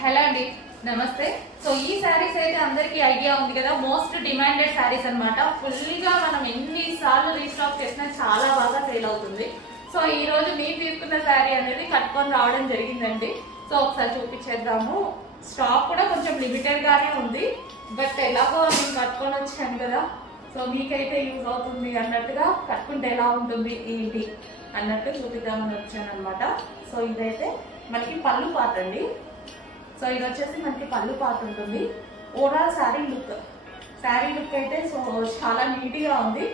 Hello అండి, నమస్తే. So ఈ శారీస్ అయితే అందరికీ ఐడియా ఉంది కదా, మోస్ట్ డిమాండెడ్ శారీస్ అనమాట. ఫుల్గా మనం ఎన్నిసార్లు రీస్టాక్ చేసినా చాలా బాగా సేల్ అవుతుంది. సో ఈ రోజు నేను తీసుకున్న శారీ అనేది కట్టుకొని రావడం జరిగిందండి. సో ఒకసారి చూపించేద్దాము. స్టాక్ కూడా కొంచెం లిమిటెడ్గానే ఉంది, బట్ ఎలాగో నేను కట్టుకొని వచ్చాను కదా, సో మీకైతే యూజ్ అవుతుంది అన్నట్టుగా కట్టుకుంటే ఎలా ఉంటుంది ఏంటి అన్నట్టు చూపిద్దామని వచ్చాను అనమాట. సో ఇదైతే మనకి పళ్ళు పార్ట్ అండి. సో ఇది వచ్చేసి మనకి పళ్ళు పార్ట్ ఉంటుంది. ఓవరాల్ శారీ లుక్ అయితే సో చాలా నీట్గా ఉంది.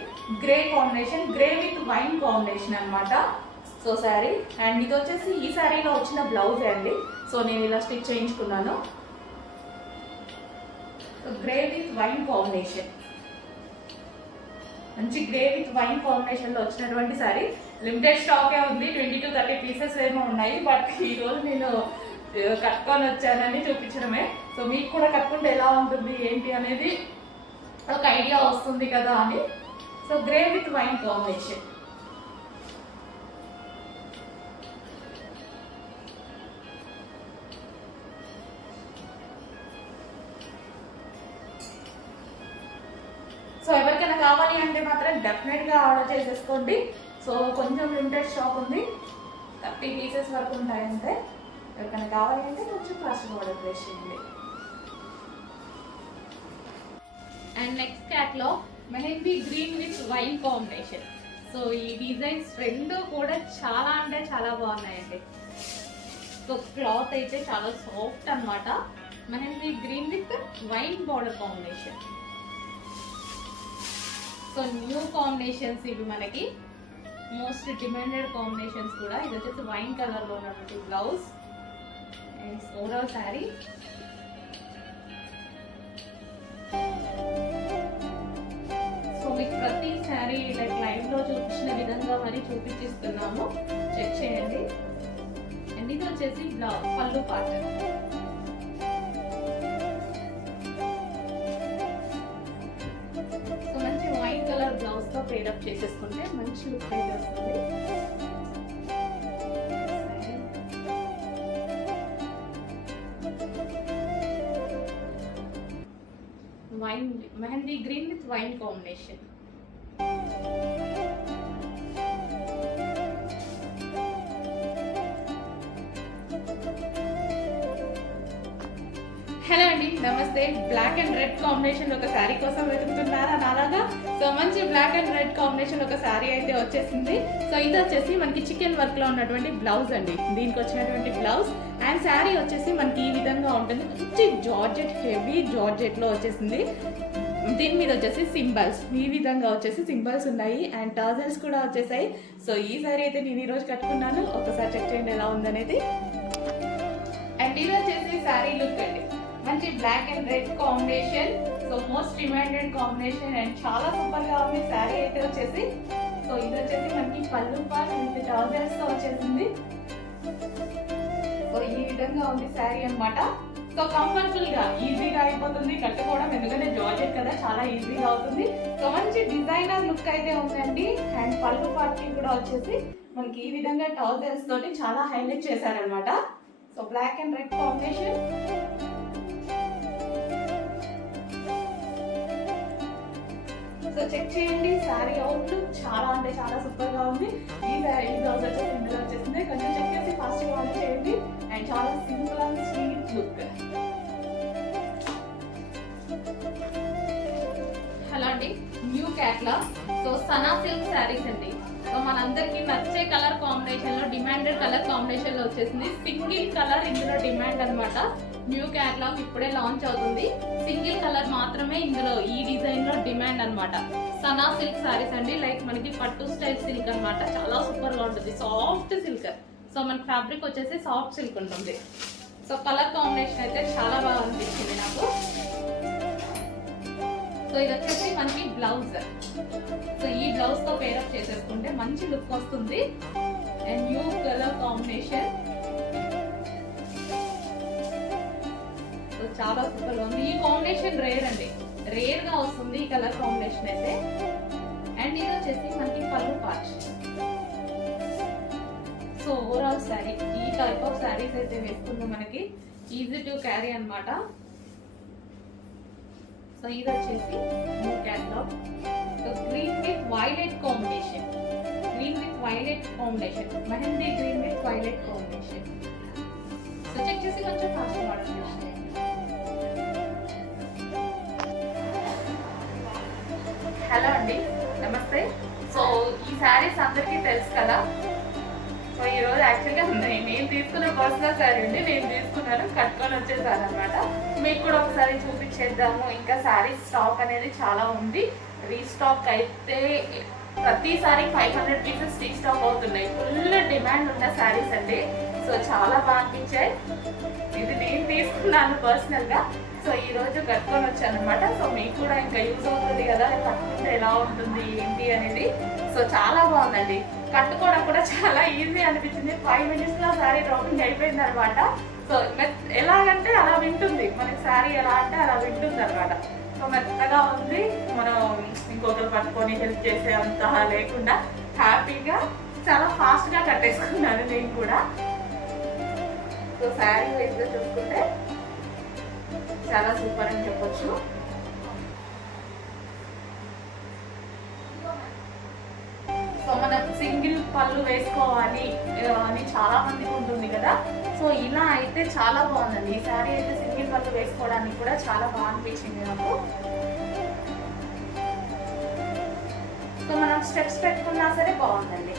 Grey combination, grey with wine combination అనమాట. సో శారీ అండ్ ఇది వచ్చేసి ఈ శారీలో వచ్చిన బ్లౌజ్ అండి. సో నేను ఇలా స్టిచ్ చేయించుకున్నాను. So grey with wine combination, మంచి గ్రే విత్ వైన్ కాంబినేషన్లో వచ్చినటువంటి శారీ. లిమిటెడ్ స్టాకే ఉంది, 20 to 30 పీసెస్ ఏమో ఉన్నాయి. బట్ ఈరోజు నేను కట్టుకొని వచ్చానని చూపించడమే. సో మీకు కూడా కట్టుకుంటే ఎలా ఉంటుంది ఏంటి అనేది ఒక ఐడియా వస్తుంది కదా అని. So grey with wine combination. So ఎవరికైనా కావాలి అంటే మాత్రం డెఫినెట్గా ఆర్డర్ చేసేసుకోండి. సో కొంచెం లిమిటెడ్ స్టాక్ ఉంది, 30 పీసెస్ వరకు ఉంటాయంటే ఎవరికైనా కావాలి అంటే కొంచెం ఫాస్ట్గా ఆర్డర్ ప్లేస్ చేయండి. అండ్ నెక్స్ట్ క్యాట్లో mehndi green with wine combination. So ఈ డిజైన్స్ రెండు కూడా చాలా అంటే చాలా బాగున్నాయండి. సో క్లాత్ అయితే చాలా సాఫ్ట్ అనమాట. Mehndi green with wine border combination. So new combinations ఇవి, మనకి మోస్ట్ డిమాండెడ్ కాంబినేషన్స్ కూడా. ఇది వచ్చేసి వైన్ కలర్లో ఉన్నటువంటి blouse and overall sari. So మీకు ప్రతి శారీ లైక్ లైవ్లో చూపించిన విధంగా మరి చూపించిస్తున్నాము, చెక్ చేయండి. అండ్ ఇది వచ్చేసి పళ్ళు పార్ట్. సో మంచి వైట్ కలర్ బ్లౌజ్తో పేరప్ చేసేసుకుంటే మంచి లుక్ అయితే వస్తుంది. Wine mehndi green with wine combination. Hello అండి, నమస్తే. బ్లాక్ అండ్ రెడ్ కాంబినేషన్ ఒక శారీ కోసం వెతుకుతున్నారా నాలాగా? సో మంచి బ్లాక్ అండ్ రెడ్ కాంబినేషన్ ఒక శారీ అయితే వచ్చేసింది. సో ఇది వచ్చేసి మనకి చికెన్ వర్క్ లో ఉన్నటువంటి బ్లౌజ్ అండి. దీనికి వచ్చినటువంటి బ్లౌజ్ అండ్ శారీ వచ్చేసి మనకి ఈ విధంగా ఉంటుంది. మంచి జార్జెట్, హెవీ జార్జెట్ లో వచ్చేసింది. దీని మీద వచ్చేసి సింబల్స్ ఈ విధంగా వచ్చేసి సింబల్స్ ఉన్నాయి అండ్ టాజల్స్ కూడా వచ్చేసాయి. సో ఈ శారీ అయితే నేను ఈరోజు కట్టుకున్నాను. ఒకసారి చెక్ చేయండి ఎలా ఉందనేది. అండ్ ఇది వచ్చేసి శారీ లుక్ అండి. మంచి black and red combination. So most demanded combination and చాలా సూపర్ గా ఉంది శారీ అయితే వచ్చేసి. సో ఇది వచ్చేసి మనకి పళ్ళు పార్ట్ విత్ టాజల్స్ తో వచ్చేసింది. సో ఈ విధంగా ఉంది శారీ అన్నమాట. సో కంఫర్టబుల్ గా ఈజీగా అయిపోతుంది కట్టుకోవడం, ఎందుకంటే జార్జెట్ కదా, చాలా ఈజీగా అవుతుంది. సో మంచి డిజైనర్ లుక్ అయితే ఉందండి. అండ్ పళ్ళు పార్ట్ కి కూడా వచ్చేసి మనకి ఈ విధంగా టాజల్స్ తోటి చాలా హైలైట్ చేశారనమాట. So black and red combination. So check చేయండి, శారీ అవుట్లుక్ చాలా అంటే చాలా సూపర్ గా ఉంది. ఈ బ్లౌజ్ వచ్చేసి ఇందులో వచ్చేసింది. కొంచెం చెక్ చేసి ఫాస్ట్ గా ఆర్డర్ చేయండి. అండ్ చాలా simple and sweet look. Hello అండి, new catalogue. So Sana silk sarees అండి. సో మనందరికి నచ్చే కలర్ కాంబినేషన్ లో, డిమాండెడ్ కలర్ కాంబినేషన్ లో వచ్చేసింది. సింగిల్ కలర్ ఇందులో డిమాండ్ అనమాట. న్యూ క్యాట్లాగ్ ఇప్పుడే లాంచ్ అవుతుంది. సింగిల్ కలర్ మాత్రమే ఇందులో ఈ డిజైన్ లో డిమాండ్ అనమాట. సనా సిల్క్ శారీస్ అండి. లైక్ మనకి పట్టు స్టైల్ సిల్క్ అనమాట. చాలా సూపర్ గా ఉంటుంది, సాఫ్ట్ సిల్క్. సో మన ఫ్యాబ్రిక్ వచ్చేసి సాఫ్ట్ సిల్క్ ఉంటుంది. సో కలర్ కాంబినేషన్ అయితే చాలా బాగా అనిపించింది నాకు. సో ఇది వచ్చేసి మనకి బ్లౌజ్. సో ఈ బ్లౌజ్ తో పేరప్ చేసేసుకుంటే మంచి లుక్ వస్తుంది. And new colour combination. So చాలా సూపర్ గా ఉంది. ఈ కాంబినేషన్ రేర్ అండి, రేర్ గా వస్తుంది ఈ కలర్ కాంబినేషన్ అయితే. అండ్ ఇది వచ్చేసి మనకి పళ్ళు పార్ట్. సో ఓవరాల్ శారీ ఈ టైప్ ఆఫ్ శారీస్ అయితే వేసుకుంటే మనకి ఈజీ టు క్యారీ అన్నమాట. సో ఇది వచ్చేసి new catalogue. So green with violet combination, mehndi green with violet combination. So check చేసి కొంచెం ఫాస్ట్ ఆర్డర్ చేయండి. హలో అండి, నమస్తే. సో ఈ శారీస్ అందరికీ తెలుసు కదా. సో ఈరోజు యాక్చువల్గా నేను తీసుకున్న పర్సనల్ శారీ అండి, నేను తీసుకున్నాను, కట్టుకొని వచ్చేసాను అనమాట. మీకు కూడా ఒకసారి చూపించేద్దాము. ఇంకా శారీస్ స్టాక్ అనేది చాలా ఉంది. రీస్టాక్ అయితే ప్రతిసారి 500 పీసెస్ రీస్టాక్ అవుతున్నాయి. ఫుల్ డిమాండ్ ఉన్న శారీస్ అండి. సో చాలా బాగా అనిపించాయి. ఇది నేను తీసుకున్నాను పర్సనల్గా. సో ఈరోజు కట్టుకొని వచ్చాను అనమాట. సో మీకు కూడా ఇంకా యూజ్ అవుతుంది కదా, కట్టుకుంటే ఎలా ఉంటుంది ఏంటి అనేది. సో చాలా బాగుందండి, కట్టుకోవడం కూడా చాలా ఈజీ అనిపించింది. 5 minutesలో శారీ డ్రాపింగ్ అయిపోయింది అనమాట. సో ఎలాగంటే అలా వింటుంది, మనకి శారీ ఎలా అంటే అలా వింటుంది అనమాట. సో మెత్తగా ఉంది, మనం ఇంకొకరు పట్టుకొని హెల్ప్ చేసే అంత లేకుండా హ్యాపీగా చాలా ఫాస్ట్గా కట్టేసుకున్నాను నేను కూడా. సో శారీ వైజ్గా చూసుకుంటే చాలా సూపర్ అని చెప్పొచ్చు. సో మనం సింగిల్ పళ్ళు వేసుకోవాలి అని చాలా మందికి ఉంటుంది కదా. సో ఇలా అయితే చాలా బాగుందండి. ఈ శారీ అయితే సింగిల్ పళ్ళు వేసుకోవడానికి కూడా చాలా బాగా అనిపించింది నాకు. సో మనం స్టెప్స్ పెట్టుకున్నా సరే బాగుందండి.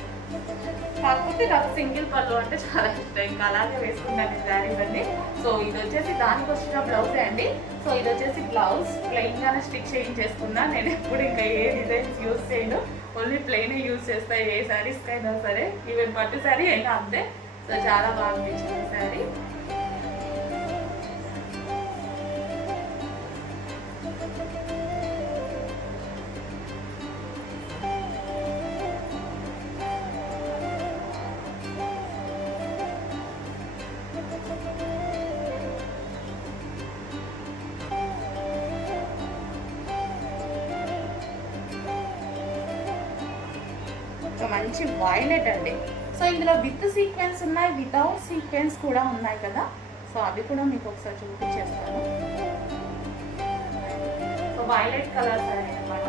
కాకపోతే నాకు సింగిల్ పళ్ళు అంటే చాలా ఇష్టం, ఇంకా అలాగే వేసుకుంటాను ఈ శారీస్ అండి. సో ఇది వచ్చేసి దానికి వచ్చిన బ్లౌజే అండి. సో ఇది వచ్చేసి బ్లౌజ్ ప్లెయిన్ గానే స్టిచ్ చేయించేసుకున్నా. నేను ఎప్పుడు ఇంకా ఏ డిజైన్స్ యూజ్ చేయను, ఓన్లీ ప్లెయిన్ యూజ్ చేస్తాయి ఏ శారీస్కి అయినా సరే, ఈవెన్ పట్టు శారీ అయినా అంతే. సో చాలా బాగా అనిపించింది శారీ. మంచి వైలెట్ అండి. సో ఇందులో విత్ సీక్వెన్స్ ఉన్నాయి, వితౌట్ సీక్వెన్స్ కూడా ఉన్నాయి కదా. సో అవి కూడా మీకు ఒకసారి చూపించేస్తాను. సో వైలెట్ కలర్ సారీ అనమాట.